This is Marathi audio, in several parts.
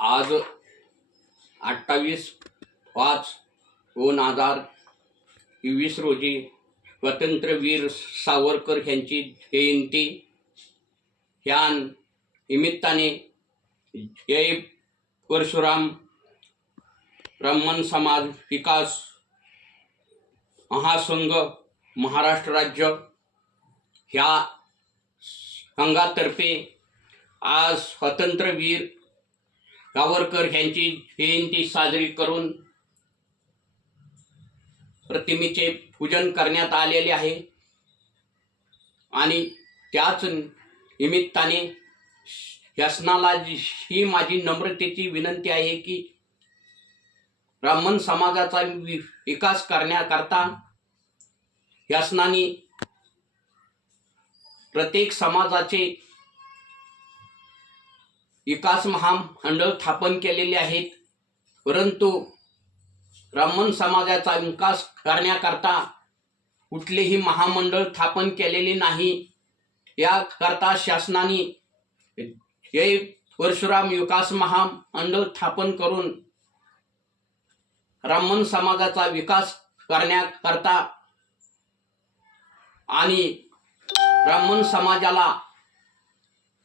आज अठ्ठावीस पाच दोन हजार वीस रोजी स्वातंत्र्यवीर सावरकर यांची जयंती. ह्या निमित्ताने जय परशुराम ब्राह्मण समाज विकास महासंघ महाराष्ट्र राज्य ह्या संघातर्फे आज स्वातंत्र्यवीर सावरकर यांची जयंती साजरी करून प्रतिमेचे पूजन करण्यात आलेले आहे. आणि त्याच निमित्ताने शासनाला जी- ही माझी नम्रतेची विनंती आहे की ब्राह्मण समाजाचा वि- विकास करण्याकरता शासनाने प्रत्येक समाजाचे विकास महामंडळ स्थापन केलेले आहेत. परंतु ब्राह्मण समाजाचा विकास करण्याकरता कुठलेही महामंडळ स्थापन केलेले नाही. याकरता शासनाने जय परशुराम विकास महामंडळ स्थापन करून ब्राह्मण समाजाचा विकास करण्याकरता आणि ब्राह्मण समाजाला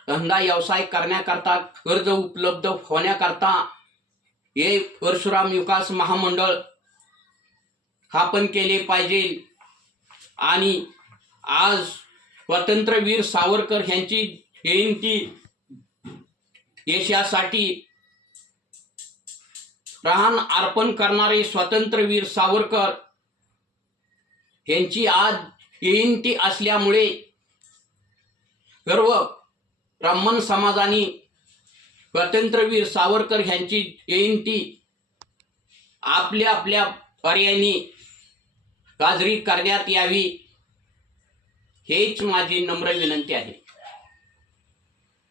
धंदा व्यवसाय करण्याकरता कर्ज उपलब्ध होण्याकरता हे परशुराम विकास महामंडळ स्थापन केले पाहिजे. आणि आज स्वातंत्र्यवीर सावरकर यांची जयंती देशासाठी प्राण अर्पण करणारे स्वातंत्र्यवीर सावरकर यांची आज जयंती असल्यामुळे सर्व ब्राह्मण समाजाने स्वातंत्र्यवीर सावरकर ह्यांची जयंती आपल्या आपल्या पर्यायाने साजरी करण्यात यावी हेच माझी नम्र विनंती आहे.